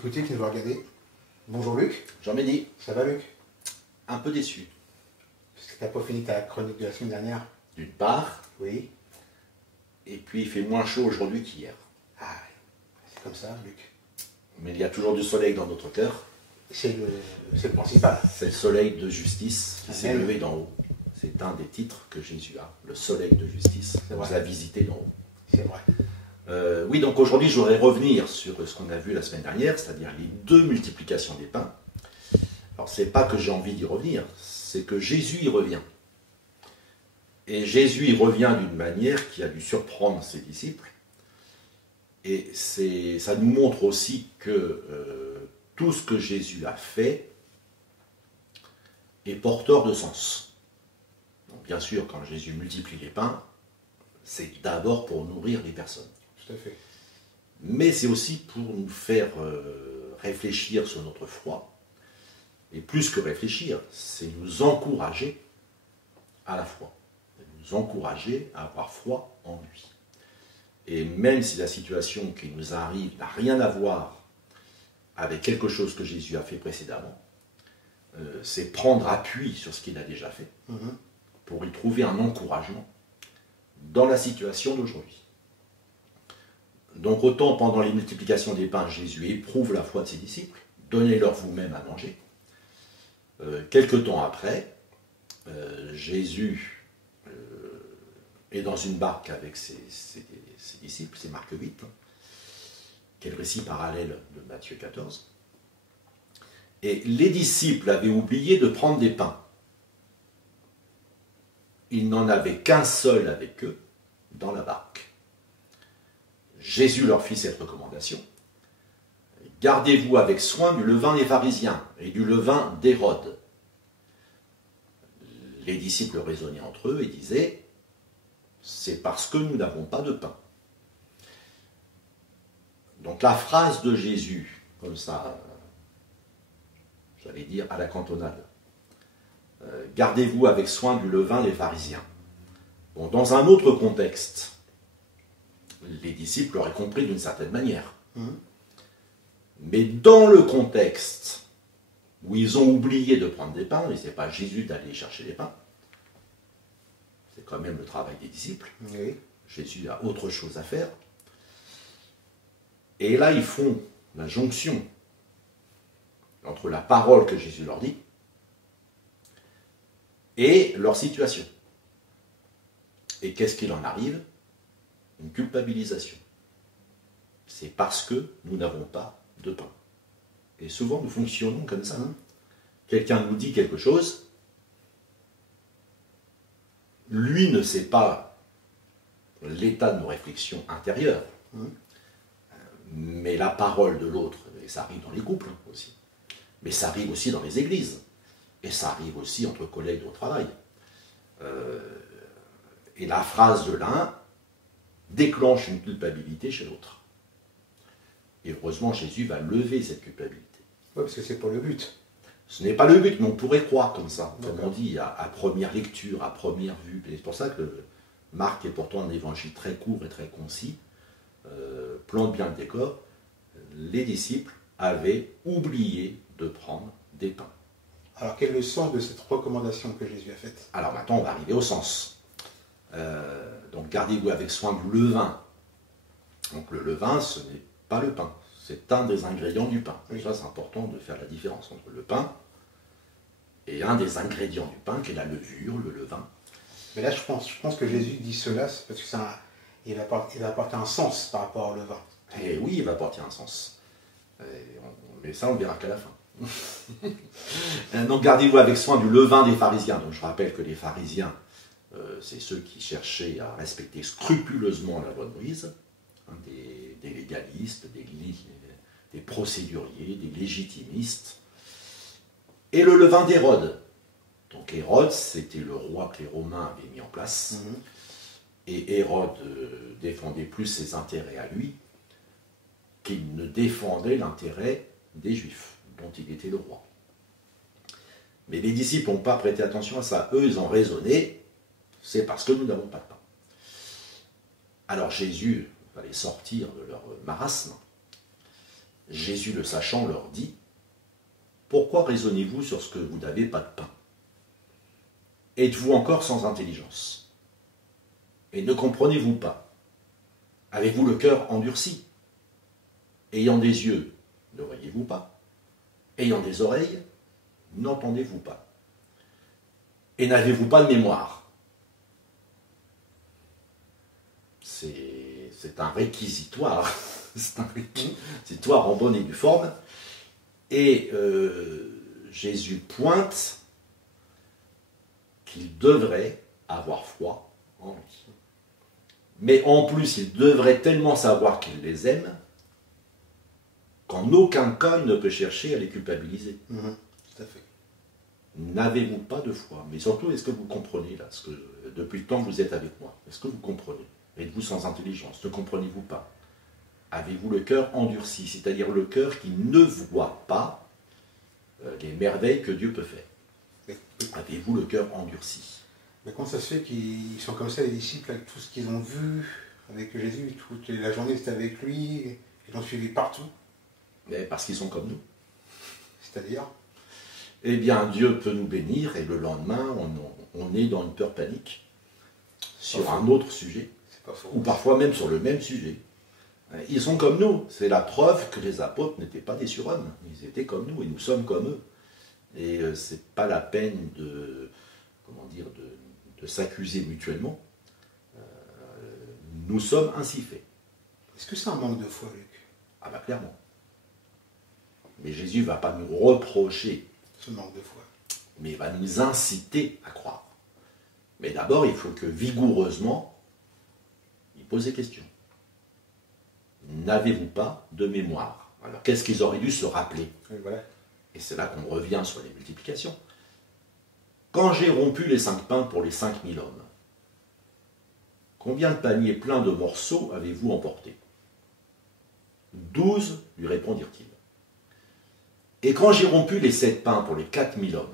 écouter, qui nous va regarder. Bonjour Luc. Jean-Mehdi, Ça va Luc? un peu déçu. Parce que tu n'as pas fini ta chronique de la semaine dernière. D'une part, Oui. et puis il fait moins chaud aujourd'hui qu'hier. Ah, c'est comme ça Luc. Mais il y a toujours du soleil dans notre cœur. C'est le principal. C'est le soleil de justice qui s'est Amen. levé d'en haut. C'est un des titres que Jésus a. Le soleil de justice C'est nous vrai. a visité d'en haut. C'est vrai. Oui, donc aujourd'hui, je voudrais revenir sur ce qu'on a vu la semaine dernière, c'est-à-dire les deux multiplications des pains. Alors, c'est pas que j'ai envie d'y revenir, c'est que Jésus y revient. Et Jésus y revient d'une manière qui a dû surprendre ses disciples. Et ça nous montre aussi que tout ce que Jésus a fait est porteur de sens. Donc, bien sûr, quand Jésus multiplie les pains, c'est d'abord pour nourrir les personnes. Tout à fait. Mais c'est aussi pour nous faire réfléchir sur notre foi. Et plus que réfléchir, c'est nous encourager à la foi. Nous encourager à avoir foi en lui. Et même si la situation qui nous arrive n'a rien à voir avec quelque chose que Jésus a fait précédemment, c'est prendre appui sur ce qu'il a déjà fait pour y trouver un encouragement dans la situation d'aujourd'hui. Donc autant pendant les multiplications des pains, Jésus éprouve la foi de ses disciples, donnez-leur vous-même à manger. Quelque temps après, Jésus est dans une barque avec ses disciples, c'est Marc 8, qui est le récit parallèle de Matthieu 14. Et les disciples avaient oublié de prendre des pains. Ils n'en avaient qu'un seul avec eux dans la barque. Jésus leur fit cette recommandation. Gardez-vous avec soin du levain des pharisiens et du levain d'Hérode. Les disciples raisonnaient entre eux et disaient, c'est parce que nous n'avons pas de pain. Donc la phrase de Jésus, comme ça, j'allais dire à la cantonade, gardez-vous avec soin du levain des pharisiens. Bon, dans un autre contexte, les disciples l'auraient compris d'une certaine manière. Mais dans le contexte où ils ont oublié de prendre des pains, et ce n'est pas Jésus d'aller chercher les pains, c'est quand même le travail des disciples. Oui. Jésus a autre chose à faire. Et là, ils font la jonction entre la parole que Jésus leur dit et leur situation. Et qu'est-ce qu'il en arrive? Une culpabilisation. C'est parce que nous n'avons pas de pain. Et souvent, nous fonctionnons comme ça. Quelqu'un nous dit quelque chose, lui ne sait pas l'état de nos réflexions intérieures, mais la parole de l'autre, et ça arrive dans les couples aussi, mais ça arrive aussi dans les églises, et ça arrive aussi entre collègues au travail. Et la phrase de l'un déclenche une culpabilité chez l'autre. Et heureusement, Jésus va lever cette culpabilité. Oui, parce que c'est pas le but. Ce n'est pas le but, mais on pourrait croire comme ça. Comme D'accord. on dit, à première lecture, à première vue. Et c'est pour ça que Marc est pourtant un évangile très court et très concis, plante bien le décor. Les disciples avaient oublié de prendre des pains. Alors quel est le sens de cette recommandation que Jésus a faite? Alors maintenant, on va arriver au sens. Donc gardez-vous avec soin du levain. Donc le levain, ce n'est pas le pain. C'est un des ingrédients du pain. Oui. Ça, c'est important de faire la différence entre le pain et un des ingrédients du pain, qui est la levure, le levain. Mais là, je pense que Jésus dit cela, c'est parce que il va apporter un sens par rapport au levain. Et oui, il va apporter un sens. Mais ça, on le verra qu'à la fin. Donc gardez-vous avec soin du levain des pharisiens. Donc je rappelle que les pharisiens, c'est ceux qui cherchaient à respecter scrupuleusement la loi de Moïse, des légalistes, des procéduriers, des légitimistes. Et le levain d'Hérode. Donc Hérode, c'était le roi que les Romains avaient mis en place. Et Hérode défendait plus ses intérêts à lui qu'il ne défendait l'intérêt des Juifs, dont il était le roi. Mais les disciples n'ont pas prêté attention à ça. Eux, ils ont raisonné, c'est parce que nous n'avons pas de pain. Alors Jésus va les sortir de leur marasme Jésus, le sachant, leur dit, « Pourquoi raisonnez-vous sur ce que vous n'avez pas de pain? Êtes-vous encore sans intelligence? Et ne comprenez-vous pas? Avez-vous le cœur endurci? Ayant des yeux, ne voyez-vous pas? Ayant des oreilles, n'entendez-vous pas? Et n'avez-vous pas de mémoire? » C'est un réquisitoire, c'est un réquisitoire en bonne et due forme. Et Jésus pointe qu'il devrait avoir foi en lui. Mais en plus, il devrait tellement savoir qu'il les aime qu'en aucun cas il ne peut chercher à les culpabiliser. Tout à fait. N'avez-vous pas de foi? Mais surtout, est-ce que vous comprenez là, ce que, depuis le temps que vous êtes avec moi? Est-ce que vous comprenez? Êtes-vous sans intelligence? Ne comprenez-vous pas? Avez-vous le cœur endurci, c'est-à-dire le cœur qui ne voit pas les merveilles que Dieu peut faire? Avez-vous le cœur endurci? Mais comment ça se fait qu'ils sont comme ça, les disciples, avec tout ce qu'ils ont vu avec Jésus, toute la journée c'était avec lui, ils l'ont suivi partout? Mais parce qu'ils sont comme nous. C'est-à-dire? Eh bien, Dieu peut nous bénir et le lendemain, on est dans une peur panique sur un autre sujet, ou parfois même sur le même sujet. Ils sont comme nous. C'est la preuve que les apôtres n'étaient pas des surhommes. Ils étaient comme nous et nous sommes comme eux. Et c'est pas la peine de, comment dire, de s'accuser mutuellement. Nous sommes ainsi faits. Est-ce que c'est un manque de foi, Luc? Ah bah clairement. Mais Jésus ne va pas nous reprocher ce manque de foi, mais il va nous inciter à croire. Mais d'abord, il faut que vigoureusement, il pose des questions. N'avez-vous pas de mémoire? Alors, qu'est-ce qu'ils auraient dû se rappeler? Voilà. Et c'est là qu'on revient sur les multiplications. Quand j'ai rompu les 5 pains pour les 5000 hommes, combien de paniers pleins de morceaux avez-vous emporté? 12, lui répondirent-ils. Et quand j'ai rompu les 7 pains pour les 4000 hommes,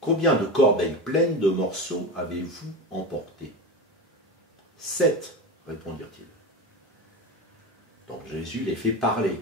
combien de corbeilles pleines de morceaux avez-vous emporté? 7, répondirent-ils. Donc Jésus les fait parler.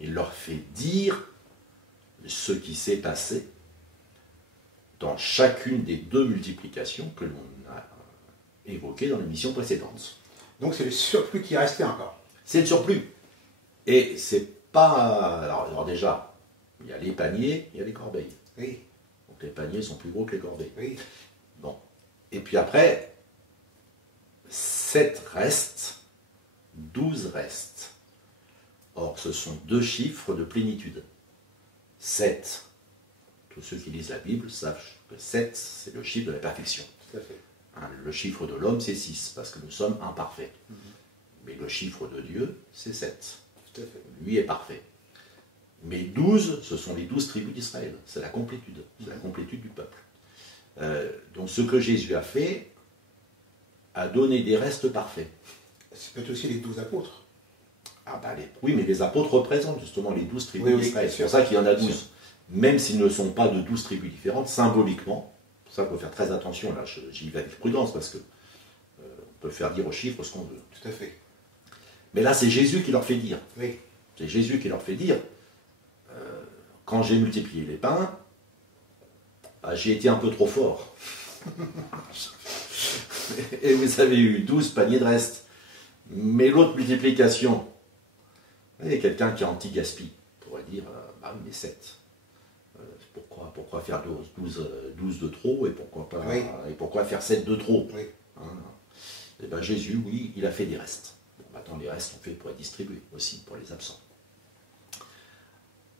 Il leur fait dire ce qui s'est passé dans chacune des 2 multiplications que l'on a évoquées dans l'émission précédente. Donc c'est le surplus qui est resté encore. C'est le surplus. Et c'est pas... Alors déjà, il y a les paniers, il y a les corbeilles. Oui. Donc les paniers sont plus gros que les corbeilles. Oui. Bon. Et puis après, 7 restent, 12 restent. Or, ce sont 2 chiffres de plénitude. 7. Tous ceux qui lisent la Bible savent que 7, c'est le chiffre de la perfection. Tout à fait. Le chiffre de l'homme, c'est 6, parce que nous sommes imparfaits. Mais le chiffre de Dieu, c'est 7. Tout à fait. Lui est parfait. Mais 12, ce sont les 12 tribus d'Israël. C'est la complétude. C'est la complétude du peuple. Donc ce que Jésus a fait, a donné des restes parfaits. C'est peut-être aussi les 12 apôtres. Ah bah oui, mais les apôtres représentent justement les 12 tribus d'Israël. C'est pour ça qu'il y en a 12. Même s'ils ne sont pas de 12 tribus différentes, symboliquement, pour ça qu'il faut faire très attention, là j'y vais avec prudence, parce que on peut faire dire aux chiffres ce qu'on veut. Tout à fait. Mais là, c'est Jésus qui leur fait dire. Oui. C'est Jésus qui leur fait dire, quand j'ai multiplié les pains, j'ai été un peu trop fort. Et vous avez eu 12 paniers de reste. Mais l'autre multiplication, il y a quelqu'un qui est anti-gaspi, pourrait dire, bah oui, mais 7. Pourquoi faire 12 de trop et pourquoi, pas, oui. Et pourquoi faire 7 de trop? Oui. Hein? Et bien Jésus, oui, il a fait des restes. Bon, maintenant, les restes sont faits pour être distribués aussi, pour les absents.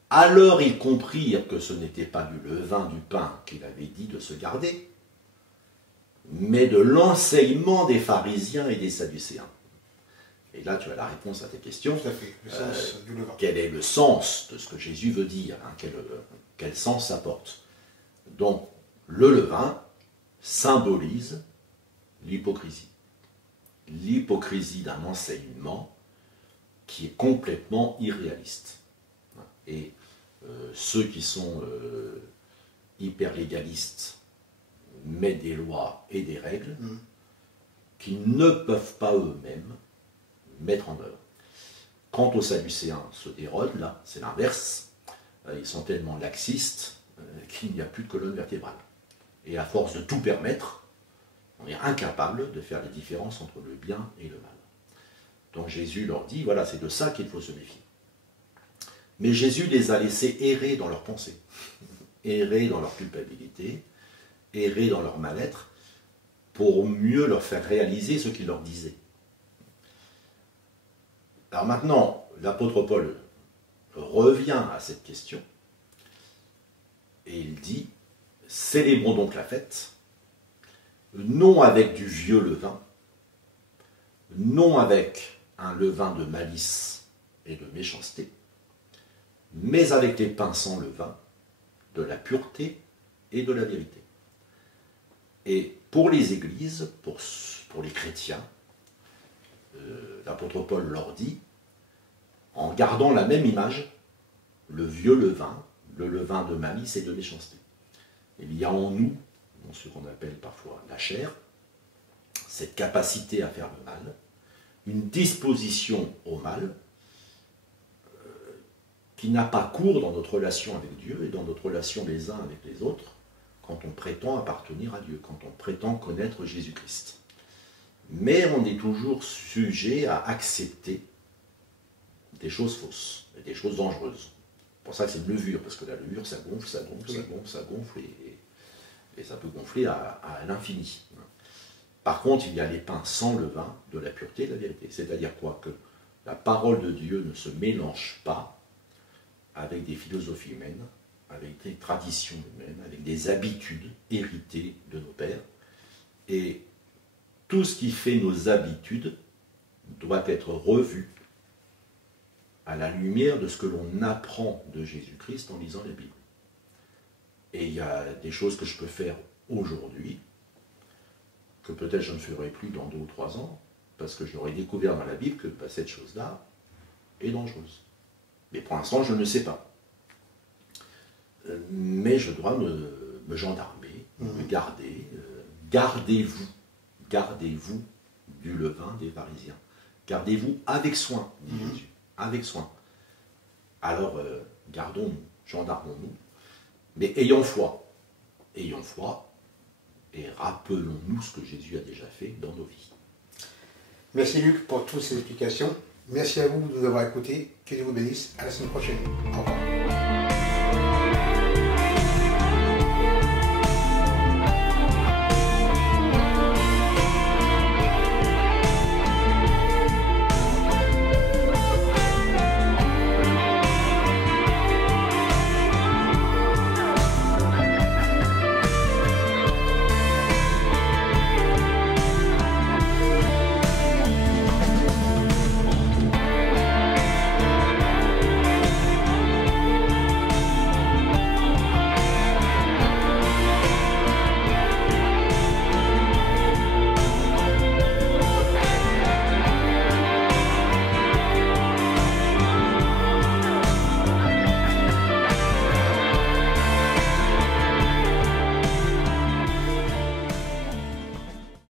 Alors ils comprirent que ce n'était pas du levain du pain qu'il avait dit de se garder, mais de l'enseignement des pharisiens et des sadducéens. Et là, tu as la réponse à tes questions. Tout à fait, le sens du levain. Quel est le sens de ce que Jésus veut dire, hein, quel sens ça porte? Donc, le levain symbolise l'hypocrisie. L'hypocrisie d'un enseignement qui est complètement irréaliste. Et ceux qui sont hyper légalistes mettent des lois et des règles qu'ils ne peuvent pas eux-mêmes mettre en œuvre. Quant aux Sadducéens, ceux d'Hérode, là, c'est l'inverse. Ils sont tellement laxistes qu'il n'y a plus de colonne vertébrale. Et à force de tout permettre, on est incapable de faire la différence entre le bien et le mal. Donc Jésus leur dit, voilà, c'est de ça qu'il faut se méfier. Mais Jésus les a laissés errer dans leurs pensées, errer dans leur culpabilité, errer dans leur mal-être, pour mieux leur faire réaliser ce qu'il leur disait. Alors maintenant, l'apôtre Paul revient à cette question, et il dit, célébrons donc la fête, non avec du vieux levain, non avec un levain de malice et de méchanceté, mais avec les pains sans levain, de la pureté et de la vérité. Et pour les églises, pour les chrétiens, l'apôtre Paul leur dit, en gardant la même image, le vieux levain, le levain de malice et de méchanceté. Il y a en nous, dans ce qu'on appelle parfois la chair, cette capacité à faire le mal, une disposition au mal, qui n'a pas cours dans notre relation avec Dieu et dans notre relation les uns avec les autres, quand on prétend appartenir à Dieu, quand on prétend connaître Jésus-Christ. Mais on est toujours sujet à accepter des choses fausses, et des choses dangereuses. C'est pour ça que c'est une levure, parce que la levure, ça gonfle, ça gonfle, ça gonfle, ça gonfle, et ça peut gonfler à l'infini. Par contre, il y a les pains sans levain, de la pureté et de la vérité. C'est-à-dire quoi? Que la parole de Dieu ne se mélange pas avec des philosophies humaines, avec des traditions humaines, avec des habitudes héritées de nos pères. Et tout ce qui fait nos habitudes doit être revu à la lumière de ce que l'on apprend de Jésus-Christ en lisant la Bible. Et il y a des choses que je peux faire aujourd'hui, que peut-être je ne ferai plus dans 2 ou 3 ans, parce que j'aurais découvert dans la Bible que cette chose-là est dangereuse. Mais pour l'instant, je ne sais pas. Mais je dois me gendarmer, me garder. Gardez-vous du levain des pharisiens. Gardez-vous avec soin, dit Jésus, avec soin. Alors, gardons-nous, gendarmons-nous, mais ayons foi, et rappelons-nous ce que Jésus a déjà fait dans nos vies. Merci Luc pour toutes ces explications. Merci à vous de nous avoir écoutés. Que Dieu vous bénisse. À la semaine prochaine. Au revoir.